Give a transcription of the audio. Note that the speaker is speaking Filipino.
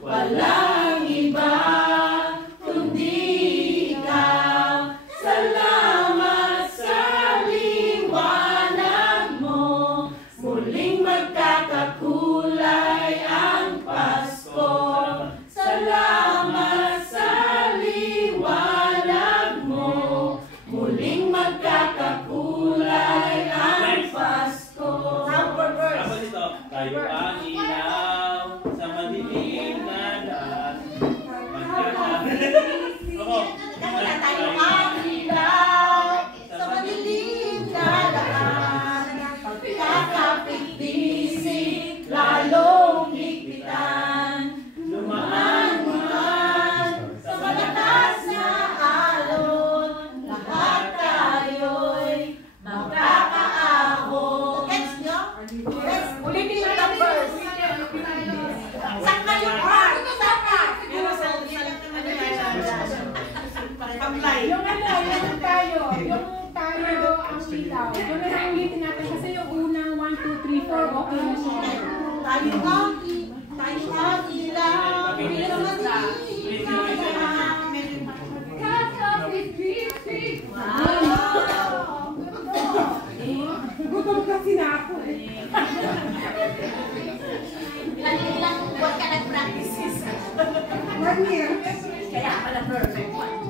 Walang iba kundi ikaw. Salamat sa liwanag mo. Muling magkakakulay ang Pasko. Salamat sa liwanag mo. Muling magkakakulay ang Pasko. Tayo ang ilaw sa madilim na daan. Tayo ang ilaw sa madilim na daan. Pagkakapit-bisig, lalong higpitan. Lumaan sa malakas na alon. Lahat tayo'y magkakaahon. Gets nyo? Ulitin yung numbers. Saan kayo pa? Saan ka? Yung tayo ang ilaw. Yung ulitin natin kasi yung unang 1, 2, 3, 4, okay na siya. Tayo ang ilaw. Bilang madilim na daan. Gutom kasi na ako eh. Ilang buwan ka nag-practices? 1 year. Kaya pala perfect one.